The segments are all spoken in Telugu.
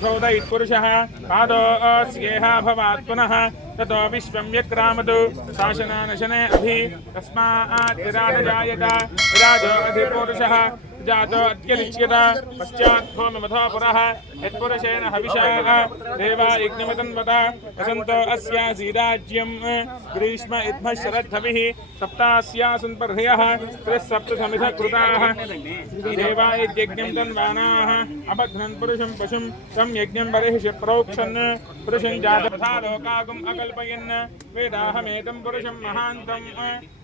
ऊर्ध्वोदयित्पुरुषः पादोऽस्येह भवात् पुनः ततो विश्वं व्यक्रामतु शासनानशने अभि तस्मात् विराजजायत विराजो अधिपुरुषः जातो अत्यलिच्यत पश्चात् होममथो पुरः यत्पुरुषेण हविषाः देवा यज्ञमतन्वत वसन्तो अस्यासीदाज्यम् ग्रीष्म इद्मः शरद्धविः सप्तास्यासन् पर्हयः त्रिः सप्तसमिध कृताः। देवा यज्ञं तन्वानाः अपघ्नन् पुरुषं पशुं तं यज्ञं बर्हिषि प्रोक्षन्। पुरुषं जातथा लोकागुम् अकल्पयन्। वेदाहमेतं पुरुषं महान्तम्।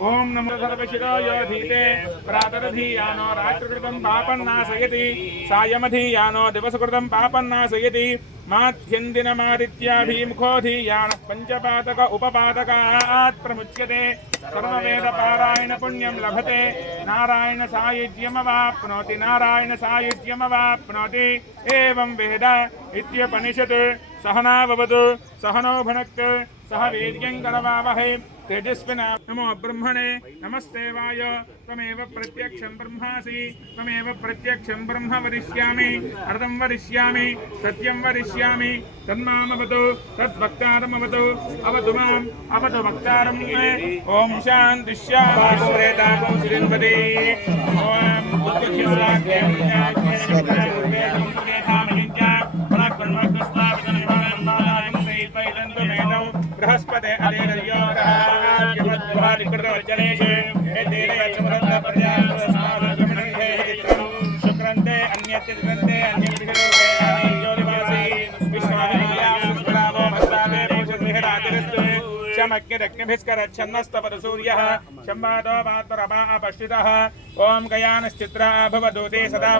ओम नमो सर्वशिरोधीते प्रातरधीयानो रात्रिकृतं पापन्नाशयति सायमधीयानो दिवसकृतं पापन्नाशयति माध्यन्दिनमादित्याभिमुखोऽधीयानः पञ्चपातक उपपातकात् प्रमुच्यते, सर्ववेदपारायणपुण्यं लभते, नारायणसायुज्यमवाप्नोति नारायणसायुज्यमवाप्नोति, एवं वेद इत्यपनिषत्, सहनाववतु, सहनो भुनक् सह वीर्यङ्करवावहै తేజస్వినామో బ్రహ్మణే నమస్తేవాయ. తమేవ ప్రత్యక్షం బ్రహ్మాసి తమేవ ప్రత్యక్షం బ్రహ్మ వరిష్యామి అర్థం వరిష్యామి సత్యం వరిష్యామి. తన్మామవతు తద్వక్తారమవతు అవతు మాం అవతు వక్తారం ఓం శాంతి శాంతి. శ్రీపతి ఓం माम् अवतु वक्तारम् ॐ शान्ति शान्तिरेतागो श्रीन्वदे ॐ बृहस्पते शुक्रन्ते अन्यस्य दिगन्ते शमग्निरग्निभिस्करच्छन्नस्तपद सूर्यः सदा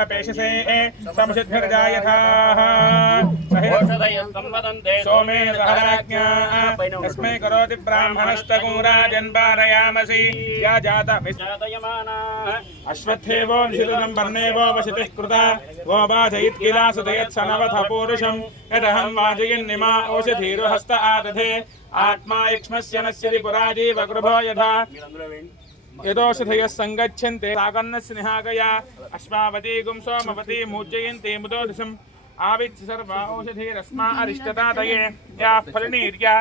अपेशसे करोति या अश्वत्थेवो वर्णेवो कृता। वो वाजयित्किला सुदयत् सनवथ पूरुषं यदहं ओषधीरुहस्त आदधे। ఆత్మా యక్ష్మస్య నశ్యతి యథా యదోషధయ సంగచ్చంతే సాగన్న స్నేహాగయ అశ్వావతి గుంసోమవతి మూర్జయంతి ముదోదశం ఆవిత్య సర్వ ఓషధీరస్మా అరిష్టతాతయే యా ఫలనీర్యా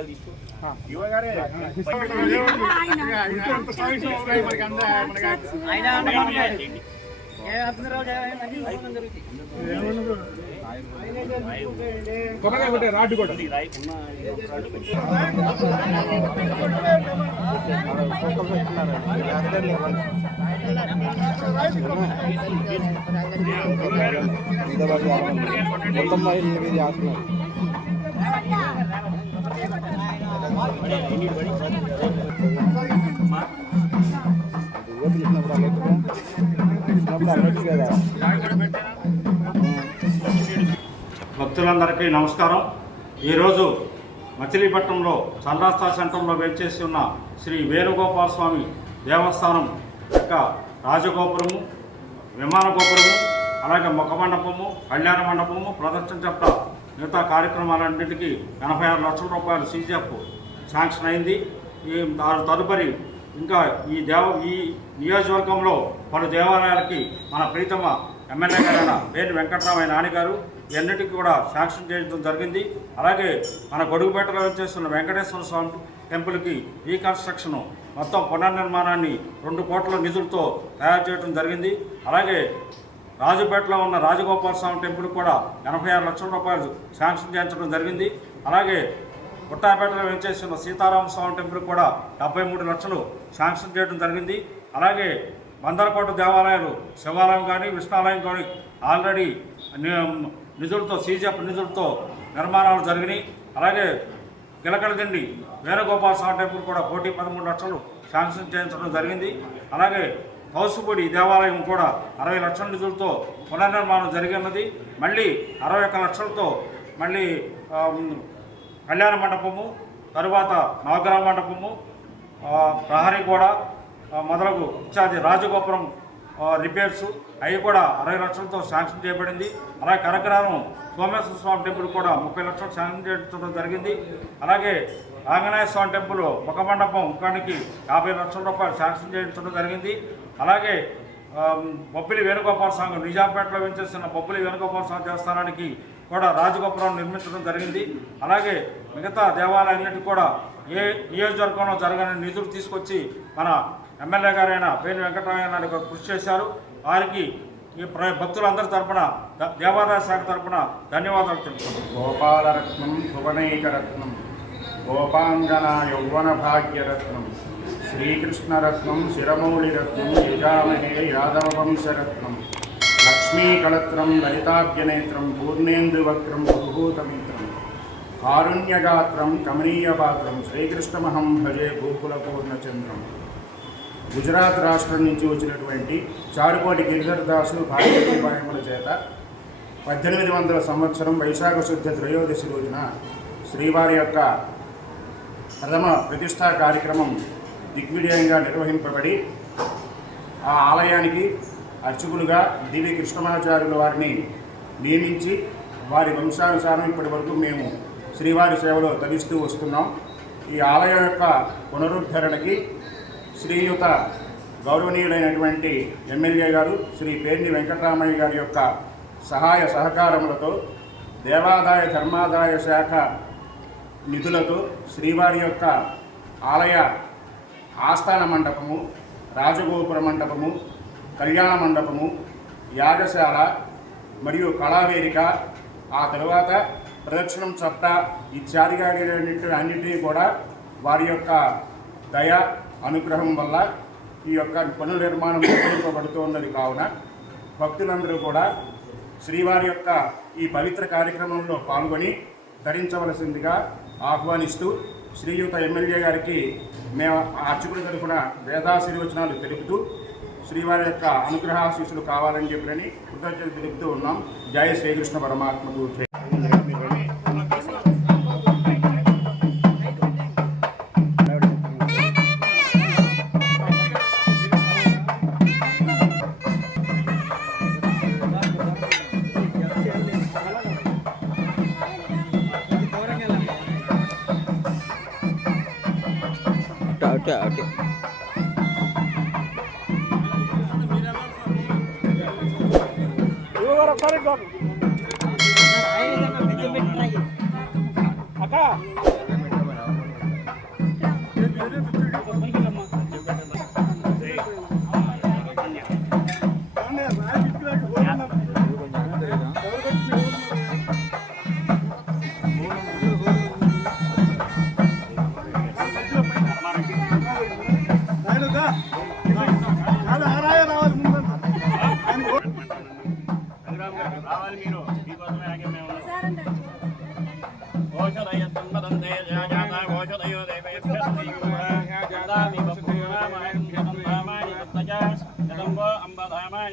కొబ్బరికాయలు తీసుకో రాడ్డు కూడా మొత్తం చేస్తున్నారు భక్తులందరికీ నమస్కారం. ఈరోజు మచిలీపట్నంలో చల్లాస్తా సెంటర్లో వేచేసి ఉన్న శ్రీ వేణుగోపాల స్వామి దేవస్థానం యొక్క రాజగోపురము విమాన గోపురము అలాగే ముఖ మండపము కళ్యాణ మండపము ప్రదర్శన చెప్ప మిగతా కార్యక్రమాలన్నింటికీ ఎనభై ఆరు లక్షల రూపాయలు సీజీఎఫ్ శాంక్షన్ అయింది. ఈ దాని తదుపరి ఇంకా ఈ దేవ ఈ నియోజకవర్గంలో పలు దేవాలయాలకి మన ప్రీతమ ఎమ్మెల్యే గారైన పేరు వెంకటరామయ్య నాన్నగారు ఇవన్నిటికీ కూడా శాంక్షన్ చేయడం జరిగింది. అలాగే మన గొడుగుపేటలో చేస్తున్న వెంకటేశ్వర స్వామి టెంపుల్కి రీకన్స్ట్రక్షన్ మొత్తం పునర్నిర్మాణాన్ని రెండు కోట్ల నిధులతో తయారు చేయడం జరిగింది. అలాగే రాజుపేటలో ఉన్న రాజగోపాల స్వామి టెంపుల్ కూడా ఎనభై ఆరు లక్షల రూపాయలు శాంక్షన్ చేయించడం జరిగింది. అలాగే గుట్టాపేటలో వెంచేస్తున్న సీతారామ స్వామి టెంపుల్ కూడా డెబ్బై మూడు లక్షలు శాంక్షన్ చేయడం జరిగింది. అలాగే బందరకోట దేవాలయాలు శివాలయం కానీ విష్ణాలయం కానీ ఆల్రెడీ ని- నిధులతో సీజీఎఫ్ నిధులతో నిర్మాణాలు జరిగినాయి. అలాగే గిలకడదండి వేణుగోపాల స్వామి టెంపుల్ కూడా కోటి పదమూడు లక్షలు శాంక్షన్ చేయించడం జరిగింది. అలాగే కౌసుపూడి దేవాలయం కూడా అరవై లక్షల నిధులతో పునర్నిర్మాణం జరిగినది మళ్ళీ అరవై ఒక్క లక్షలతో మళ్ళీ కళ్యాణ మండపము తరువాత నవగ్రహ మండపము ప్రహరీ గోడ మొదలగు ఇత్యాది రాజగోపురం రిపేర్స్ అవి కూడా అరవై లక్షలతో శాంక్షన్ చేయబడింది. అలాగే కరగ్రహం సోమేశ్వర స్వామి టెంపుల్ కూడా ముప్పై లక్షలు శాంక్షన్ చేయడం జరిగింది. అలాగే ఆంజనేయ స్వామి టెంపుల్ ముఖ మండపం ముఖానికి యాభై లక్షల రూపాయలు శాంక్షన్ చేయించడం జరిగింది. అలాగే బొబ్బిలి వేణుగోపాల స్వామి నిజాంపేటలో వేయించేసిన బొబ్బిలి వేణుగోపాల స్వామి దేవస్థానానికి కూడా రాజగోపురం నిర్మించడం జరిగింది. అలాగే మిగతా దేవాలయాలన్నిటి కూడా ఏ నియోజకవర్గంలో జరగని నిధులు తీసుకొచ్చి మన ఎమ్మెల్యే గారైన పేరు వెంకటరామయ్య నాయుడు కృషి చేశారు. వారికి ఈ ప్ర- భక్తులందరి తరపున ద- దేవాదాయ శాఖ తరపున ధన్యవాదాలు తెలుపుతున్నాను గోపాలరత్నం భువనైకరత్నం గోపాంగన యౌవన భాగ్యరత్నం శ్రీకృష్ణరత్నం శిరమౌళిరత్నం యజామహే యాదవవంశరత్నం లక్ష్మీకళత్రం లలితాభ్యనేత్రం పూర్ణేందువక్రం పురుహూతమిత్రం. కారుణ్యగాత్రం కమనీయపాత్రం శ్రీకృష్ణమహం భజే గోకులపూర్ణచంద్రం. గుజరాత్ రాష్ట్రం నుంచి వచ్చినటువంటి చారుకోటి గిరిధర్ దాసు భారతీయముల చేత పద్దెనిమిది వందల సంవత్సరం వైశాఖ శుద్ధ త్రయోదశి రోజున శ్రీవారి యొక్క ప్రథమ ప్రతిష్టా కార్యక్రమం దిగ్విజయంగా నిర్వహింపబడి ఆ ఆలయానికి అర్చకులుగా దివి కృష్ణమాచార్యుల వారిని నియమించి వారి వంశానుసారం ఇప్పటి వరకు మేము శ్రీవారి సేవలో తరిస్తూ వస్తున్నాం. ఈ ఆలయం యొక్క పునరుద్ధరణకి శ్రీయుత గౌరవనీయులైనటువంటి ఎమ్మెల్యే గారు శ్రీ పేర్ని వెంకటరామయ్య గారి యొక్క సహాయ సహకారములతో దేవాదాయ ధర్మాదాయ శాఖ నిధులతో శ్రీవారి యొక్క ఆలయ ఆస్థాన మండపము రాజగోపుర మండపము కళ్యాణ మండపము యాగశాల మరియు కళావేదిక ఆ తరువాత ప్రదక్షిణం చట్ట ఇత్యాదిగా అన్నింటి అన్నింటినీ కూడా వారి యొక్క దయ అనుగ్రహం వల్ల ఈ యొక్క పనుల నిర్మాణం నిర్వహింపబడుతూ ఉన్నది. కావున భక్తులందరూ కూడా శ్రీవారి యొక్క ఈ పవిత్ర కార్యక్రమంలో పాల్గొని ధరించవలసిందిగా ఆహ్వానిస్తూ శ్రీయుత ఎమ్మెల్యే గారికి మేము అర్చకుడి తరఫున వేదాశీర్వచనాలు తెలుపుతూ శ్రీవారి యొక్క అనుగ్రహాశీస్సులు కావాలని చెప్పినని కృతజ్ఞత తెలుపుతూ ఉన్నాం. జయ శ్రీకృష్ణ పరమాత్మకు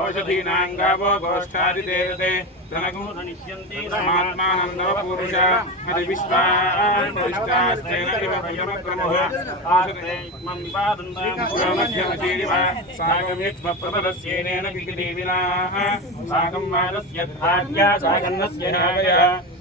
औषधीनां गावो गोष्ठादिदेवते धनगुणनिष्यन्तीमात्मानन्दवपुरुष विश्वास्तेन इव भयमक्रमः आश्रयमध्यमशीरिव सागमित्वप्रबलस्येनेन विकिलीविलाः सागं वादस्य भाग्या सागन्नस्य नागया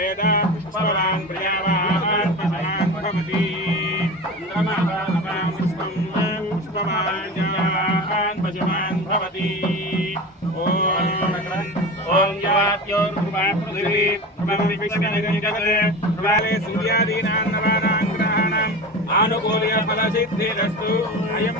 వేద పుష్పవాన్ ప్రియావాత్మసమాన్ భగవతి చంద్రమాపాం పుష్పం పుష్పవాన్ జవాన్ భజవాన్ భవతి ఓం జవాత్యోర్భువా పృథివీ భవం ఆనుకూల్య ఫలసిద్ధిరస్తు అయం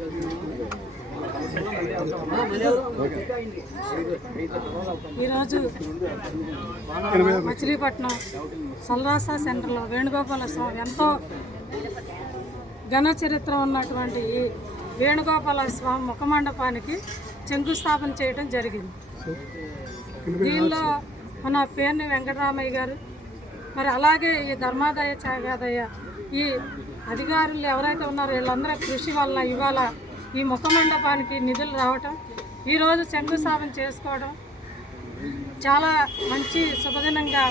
ఈరోజు మచిలీపట్నం సల్రాసా సెంటర్లో వేణుగోపాల స్వామి ఎంతో ఘన చరిత్ర ఉన్నటువంటి ఈ వేణుగోపాల స్వామి ముఖమండపానికి శంకుస్థాపన చేయడం జరిగింది. దీనిలో మన పేర్ని వెంకటరామయ్య గారు మరి అలాగే ఈ ధర్మాదయ చాగాదయ ఈ అధికారులు ఎవరైతే ఉన్నారో వీళ్ళందరూ కృషి వల్ల ఇవాళ ఈ ముఖమండపానికి నిధులు రావటం ఈరోజు శంకుస్థాపన చేసుకోవడం చాలా మంచి శుభదినంగా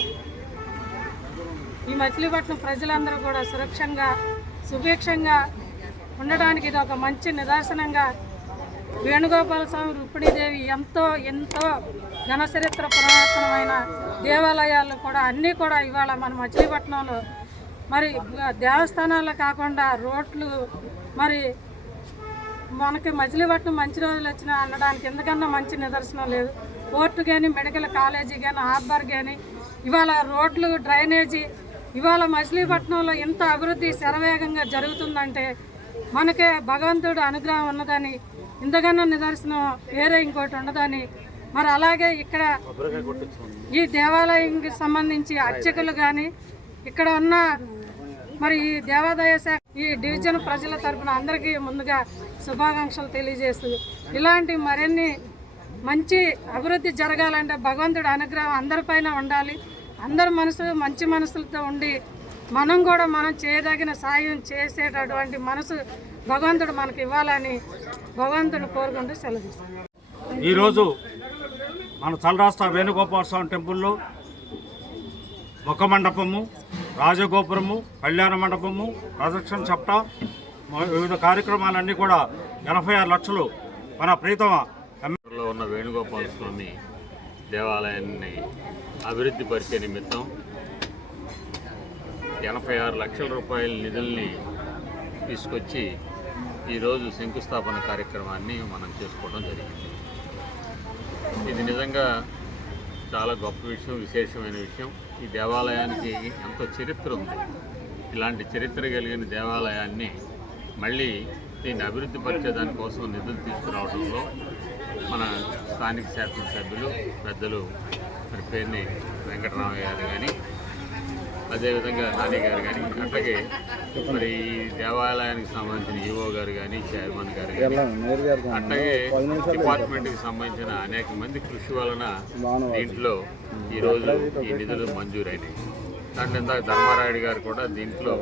ఈ మచిలీపట్నం ప్రజలందరూ కూడా సురక్షంగా సుభిక్షంగా ఉండడానికి ఇది ఒక మంచి నిదర్శనంగా వేణుగోపాల స్వామి రుక్మిణీదేవి ఎంతో ఎంతో ఘనచరిత్ర పురాతనమైన దేవాలయాలు కూడా అన్నీ కూడా ఇవాళ మన మచిలీపట్నంలో. మరి దేవస్థానాలు కాకుండా రోడ్లు మరి మనకి మచిలీపట్నం మంచి రోజులు వచ్చినా అనడానికి ఎందుకన్నా మంచి నిదర్శనం లేదు. పోర్టు కానీ మెడికల్ కాలేజీ కానీ హార్బర్ కానీ ఇవాళ రోడ్లు డ్రైనేజీ ఇవాళ మచిలీపట్నంలో ఇంత అభివృద్ధి శరవేగంగా జరుగుతుందంటే మనకే భగవంతుడు అనుగ్రహం ఉన్నదని ఇంతకన్నా నిదర్శనం వేరే ఇంకోటి ఉండదని మరి అలాగే ఇక్కడ ఈ దేవాలయంకి సంబంధించి అర్చకులు కానీ ఇక్కడ ఉన్న మరి ఈ దేవాదాయ శాఖ ఈ డివిజన్ ప్రజల తరపున అందరికీ ముందుగా శుభాకాంక్షలు తెలియజేస్తుంది. ఇలాంటి మరిన్ని మంచి అభివృద్ధి జరగాలంటే భగవంతుడి అనుగ్రహం అందరిపైన ఉండాలి. అందరి మనసు మంచి మనసులతో ఉండి మనం కూడా మనం చేయదగిన సాయం చేసేటటువంటి మనసు భగవంతుడు మనకి ఇవ్వాలని భగవంతుడు కోరుకుంటూ సెలవు ఈరోజు మన చలరాష్ట్ర వేణుగోపాల స్వామి టెంపుల్లో ఒక మండపము రాజగోపురము కళ్యాణ మండపము ప్రదక్షిణ చప్ట వివిధ కార్యక్రమాలన్నీ కూడా ఎనభై ఆరు లక్షలు మన ప్రీతమ లో ఉన్న వేణుగోపాల స్వామి దేవాలయాన్ని అభివృద్ధి పరిచే నిమిత్తం ఎనభై ఆరు లక్షల రూపాయల నిధుల్ని తీసుకొచ్చి ఈరోజు శంకుస్థాపన కార్యక్రమాన్ని మనం చేసుకోవడం జరిగింది. ఇది నిజంగా చాలా గొప్ప విషయం విశేషమైన విషయం. ఈ దేవాలయానికి ఎంతో చరిత్ర ఉంది. ఇలాంటి చరిత్ర కలిగిన దేవాలయాన్ని మళ్ళీ దీన్ని అభివృద్ధి పరిచే దానికోసం నిధులు తీసుకురావడంలో మన స్థానిక శాసనసభ్యులు పెద్దలు మరి పేరుని వెంకటరామయ్య గారు కానీ అదేవిధంగా నాని గారు కానీ అట్లాగే మరి ఈ దేవాలయానికి సంబంధించిన ఈవో గారు కానీ చైర్మన్ గారు కానీ అట్లాగే డిపార్ట్మెంట్కి సంబంధించిన అనేక మంది కృషి వలన దీంట్లో ఈరోజు ఈ నిధులు మంజూరైనాయి దాంట్లో ఇందాక ధర్మారాయుడు గారు కూడా దీంట్లో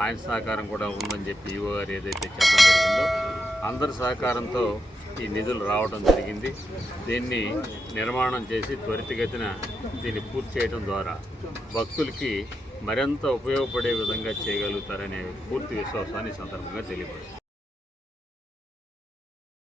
ఆయన సహకారం కూడా ఉందని చెప్పి ఈవో గారు ఏదైతే చెప్పడం జరిగిందో అందరి సహకారంతో ఈ నిధులు రావడం జరిగింది. దీన్ని నిర్మాణం చేసి త్వరితగతిన దీన్ని పూర్తి చేయడం ద్వారా భక్తులకి మరింత ఉపయోగపడే విధంగా చేయగలుగుతారనే పూర్తి విశ్వాసాన్ని సందర్భంగా తెలియపరుస్తుంది.